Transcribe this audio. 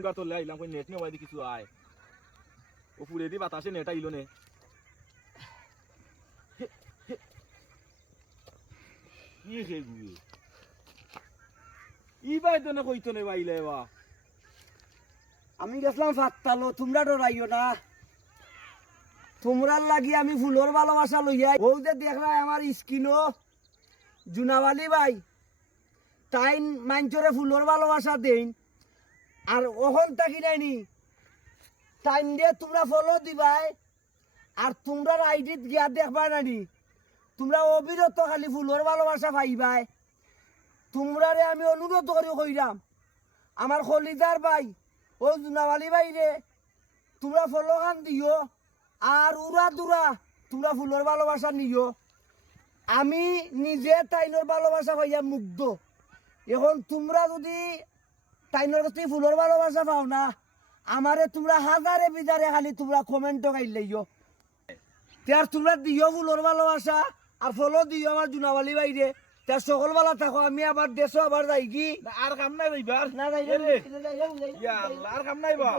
ডুঙ্গা তোলে আইলাম কই নেট নেওয়াই দি কিছু আয় ও পুরে দি বাতাসে নেট আইলো নে কি হে গুয়ে ই বাই তো না কইতো নে বাইলে বা আমি গেছিলাম ফাত্তালো তোমরা ডরাইও না তোমরার লাগি আমি ফুলের ভালোবাসা লইয়া ও যে দেখলাই আমার স্কিনও জুনাওয়ালি ভাই তাই মাঞ্চরে ফুলের ভালোবাসা দেন আর ওখান থাকি নাইনি টাইম দিয়ে তোমরা ফলো দিবাই আর তোমরা আইডিত গিয়া দেখবা নানি তোমরা অবিরত খালি ফুলের ভালোবাসা পাইবাই তোমরারে আমি অনুরোধ করি কইরাম আমার খলিদার ভাই ও জুনাওয়ালি ভাই রে তোমরা ফলো খান দিও আর উড়া দুরা তোমরা ফুলের ভালোবাসা নিও আমি নিজে তাইনোর ভালোবাসা পাইয়া মুগ্ধ এখন তোমরা যদি তাইনোর কাছে ফুলের ভালোবাসা পাও না আমারে তোমরা হাজারে বিজারে খালি তোমরা কমেন্ট গাইলেইও তার তোমরা দিও ফুলের ভালোবাসা আর ফলো দিও আমার জুনাওয়ালি ভাই রে তার সকলবেলা থাকো আমি আবার দেশও আবার যাই কি আর কাম নাই ভাইবার না যাই ইয়া আল্লাহ আর কাম নাই বা